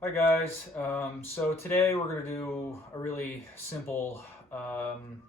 Hi guys, so today we're going to do a really simple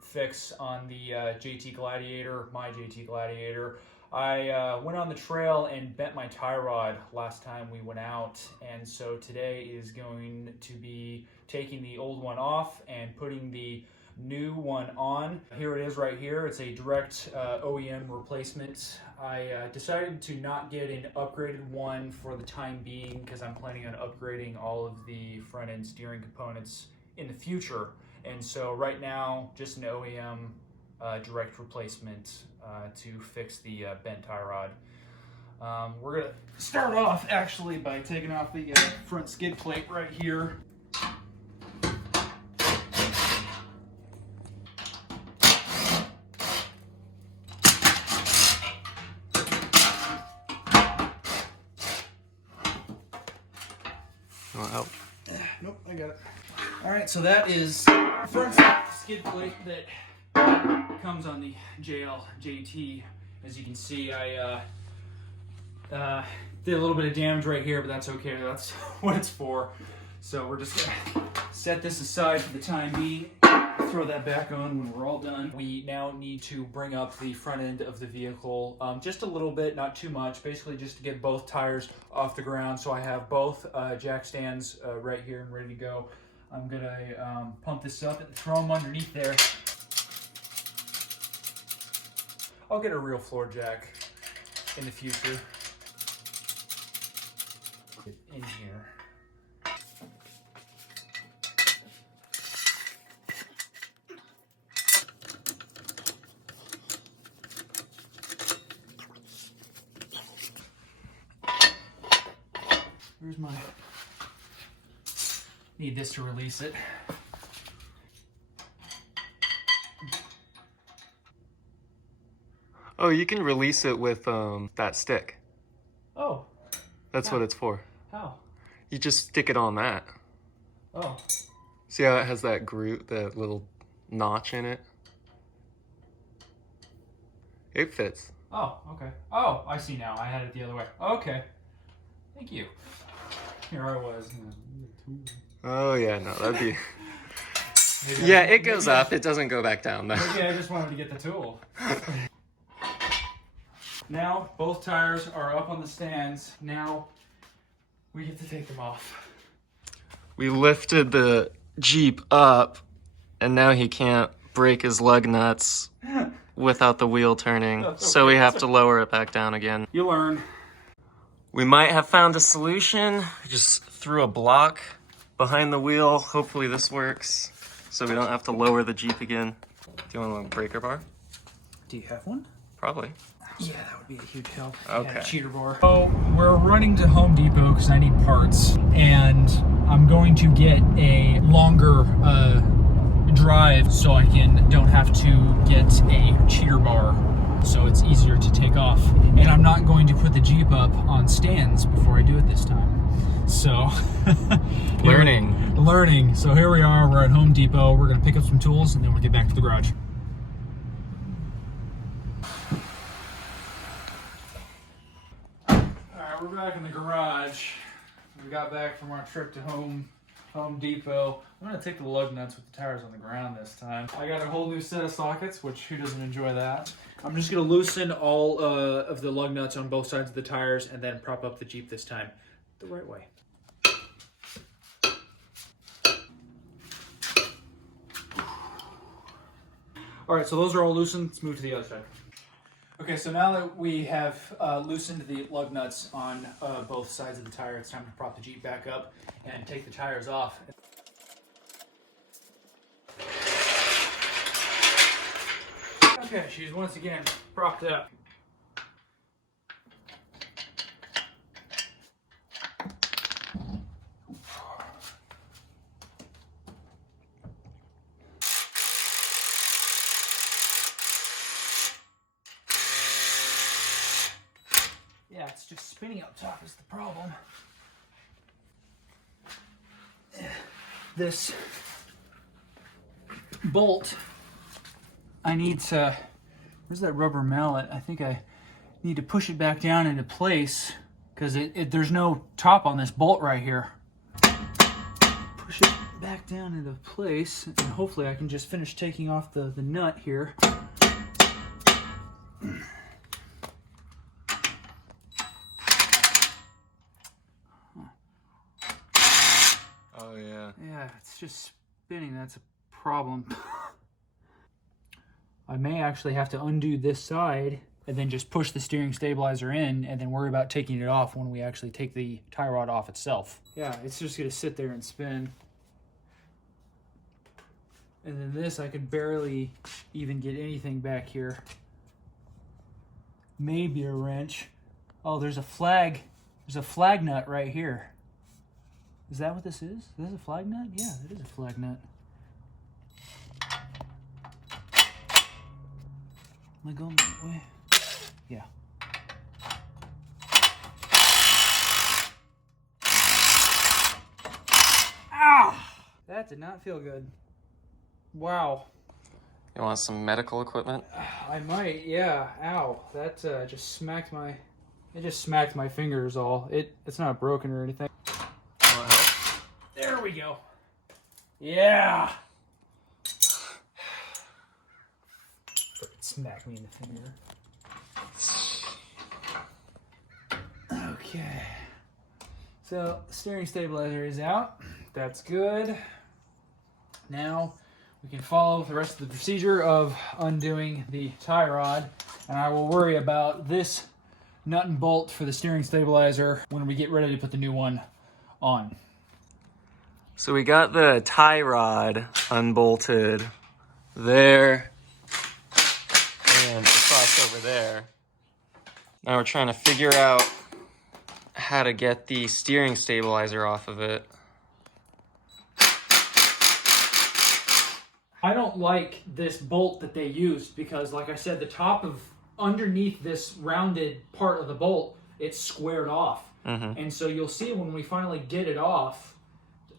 fix on the JT Gladiator, my JT Gladiator. I went on the trail and bent my tie rod last time we went out, and so today is going to be taking the old one off and putting the new one on. Here it is right here. It's a direct OEM replacement. I decided to not get an upgraded one for the time being because I'm planning on upgrading all of the front end steering components in the future. And so right now, just an OEM direct replacement to fix the bent tie rod. We're gonna start off actually by taking off the front skid plate right here. Oh. Nope, I got it. All right, so that is the front skid plate that comes on the JT. As you can see, I did a little bit of damage right here, but that's okay. That's what it's for. So we're just gonna set this aside for the time being. Throw that back on when we're all done. We now need to bring up the front end of the vehicle just a little bit, not too much, basically just to get both tires off the ground. So I have both jack stands right here and ready to go. I'm gonna pump this up and throw them underneath there. I'll get a real floor jack in the future. Get in here. Where's my... Need this to release it. Oh, you can release it with that stick. Oh. That's what it's for. How? You just stick it on that. Oh. See how it has that groove, that little notch in it? It fits. Oh, okay. Oh, I see now. I had it the other way. Okay. Thank you. Here I was. Oh yeah, no, that'd be... Yeah, it goes up. It doesn't go back down though. Maybe I just wanted to get the tool. Now, both tires are up on the stands. Now, we get to take them off. We lifted the Jeep up, and now he can't break his lug nuts without the wheel turning, so we have to lower it back down again. You learn. We might have found a solution. We just threw a block behind the wheel. Hopefully this works, so we don't have to lower the Jeep again. Do you want a breaker bar? Do you have one? Probably. Yeah, that would be a huge help. Okay. Yeah, cheater bar. So we're running to Home Depot because I need parts, and I'm going to get a longer drive so I don't have to get a cheater bar, so it's easier to take off. And I'm not going to put the Jeep up on stands before I do it this time. So learning. So here we are. We're at Home Depot. We're gonna pick up some tools and then we'll get back to the garage. We're back in the garage. We got back from our trip to Home Depot. I'm gonna take the lug nuts with the tires on the ground this time. I got a whole new set of sockets, which who doesn't enjoy that? I'm just gonna loosen all of the lug nuts on both sides of the tires and then prop up the Jeep this time the right way. All right, so those are all loosened. Let's move to the other side. Okay, so now that we have loosened the lug nuts on both sides of the tire, it's time to prop the Jeep back up and take the tires off. Okay, she's once again propped up. Yeah, it's just spinning up top is the problem. This bolt, I need to, where's that rubber mallet? I think I need to push it back down into place because there's no top on this bolt right here. push it back down into place, and hopefully I can just finish taking off the nut here. Oh yeah. Yeah, it's just spinning. That's a problem. I may actually have to undo this side and then just push the steering stabilizer in and then worry about taking it off when we actually take the tie rod off itself. Yeah, it's just gonna sit there and spin. And then this, I could barely even get anything back here. Maybe a wrench. Oh, there's a flag. There's a flag nut right here. Is that what this is? Is this a flag nut? Yeah, it is a flag nut. Am I going that way? Yeah. Ah! That did not feel good. Wow. You want some medical equipment? I might, yeah. Ow. That just smacked my... It just smacked my fingers all. It's not broken or anything. Want help? There we go. Yeah! Smack me in the finger. Okay. So, steering stabilizer is out. That's good. Now, we can follow the rest of the procedure of undoing the tie rod, and I will worry about this nut and bolt for the steering stabilizer when we get ready to put the new one on. So we got the tie rod unbolted there and across over there. Now we're trying to figure out how to get the steering stabilizer off of it. I don't like this bolt that they used because, like I said, the top of underneath this rounded part of the bolt, it's squared off. And so you'll see when we finally get it off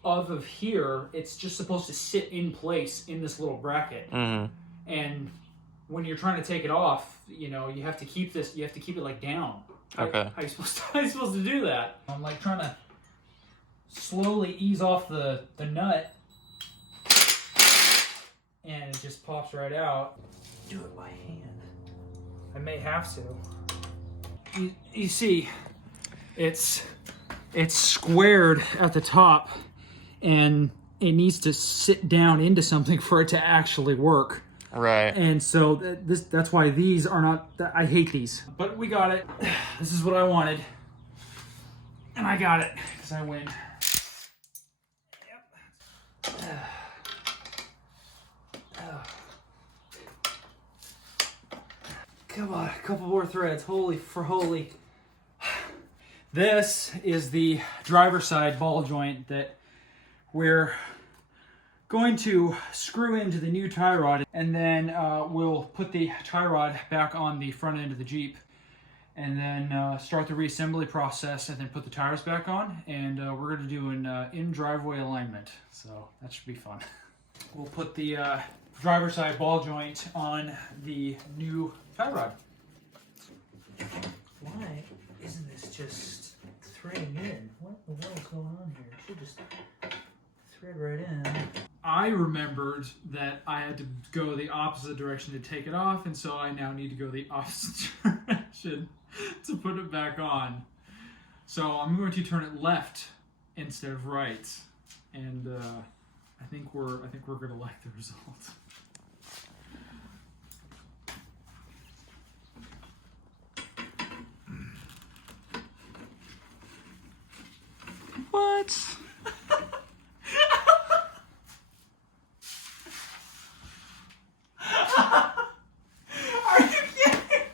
of here, it's just supposed to sit in place in this little bracket. And when you're trying to take it off, you know, you have to keep this, you have to keep it like down. Okay. How are you supposed to do that? I'm like trying to slowly ease off the nut, and it just pops right out. Do it by hand. I may have to. You see, it's squared at the top, and it needs to sit down into something for it to actually work. Right. And so that's why these are not, I hate these. But we got it. This is what I wanted. And I got it, because I win. Yep. Come on, a couple more threads. Holy for holy. This is the driver's side ball joint that we're going to screw into the new tie rod, and then we'll put the tie rod back on the front end of the Jeep, and then start the reassembly process, and then put the tires back on, and we're going to do an in-driveway alignment, so that should be fun. We'll put the driver's side ball joint on the new tie rod. Why isn't this just threading in? What the hell is going on here? It should just thread right in. I remembered that I had to go the opposite direction to take it off, and so I now need to go the opposite direction to put it back on. So I'm going to turn it left instead of right, and I think we're going to like the result. What? Are you kidding?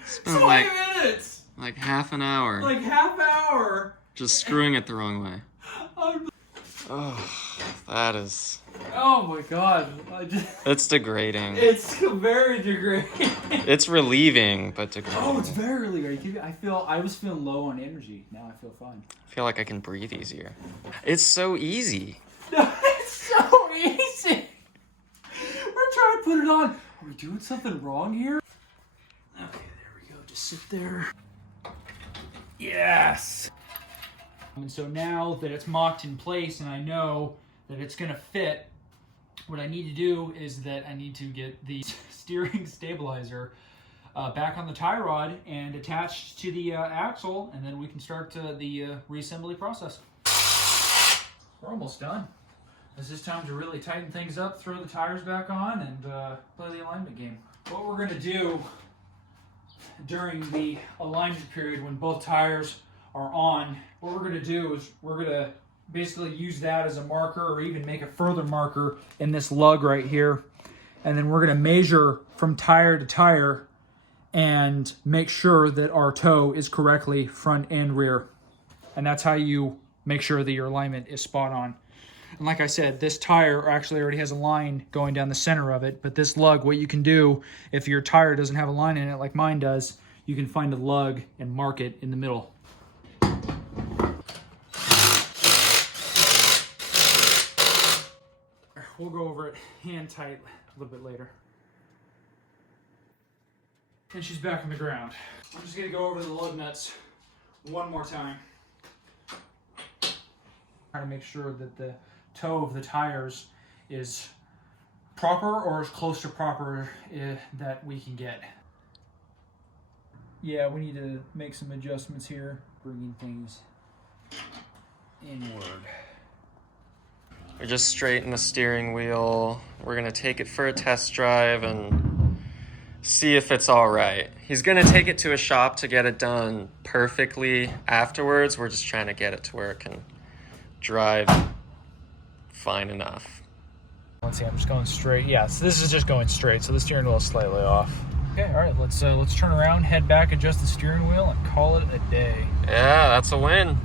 It's been 20 minutes! like half an hour. Like half hour! Just screwing it the wrong way. Oh, that is... Oh my god. It's degrading. It's very degrading. It's relieving, but degrading. Oh, it's very relieving. I was feeling low on energy. Now I feel fine. I feel like I can breathe easier. It's so easy. It's so easy. We're trying to put it on. Are we doing something wrong here? Okay, there we go. Just sit there. Yes. And so now that it's mocked in place and I know that it's gonna fit, what I need to do is that I need to get the steering stabilizer back on the tie rod and attached to the axle, and then we can start the reassembly process. We're almost done. This is time to really tighten things up, throw the tires back on, and play the alignment game. What we're gonna do during the alignment period when both tires are on, what we're gonna do is we're gonna basically use that as a marker, or even make a further marker in this lug right here. And then we're gonna measure from tire to tire and make sure that our toe is correctly front and rear. And that's how you make sure that your alignment is spot on. And like I said, this tire actually already has a line going down the center of it, but this lug, what you can do, if your tire doesn't have a line in it like mine does, you can find a lug and mark it in the middle. We'll go over it hand tight a little bit later. And she's back on the ground. I'm just gonna go over the lug nuts one more time. Try to make sure that the toe of the tires is proper, or as close to proper that we can get. Yeah, we need to make some adjustments here, bringing things inward. We just straighten the steering wheel. We're gonna take it for a test drive and see if it's all right. He's gonna take it to a shop to get it done perfectly afterwards. We're just trying to get it to where it can drive fine enough. Let's see, I'm just going straight. Yeah, so this is just going straight, so the steering wheel is slightly off. Okay, all right, let's turn around, head back, adjust the steering wheel, and call it a day. Yeah, that's a win.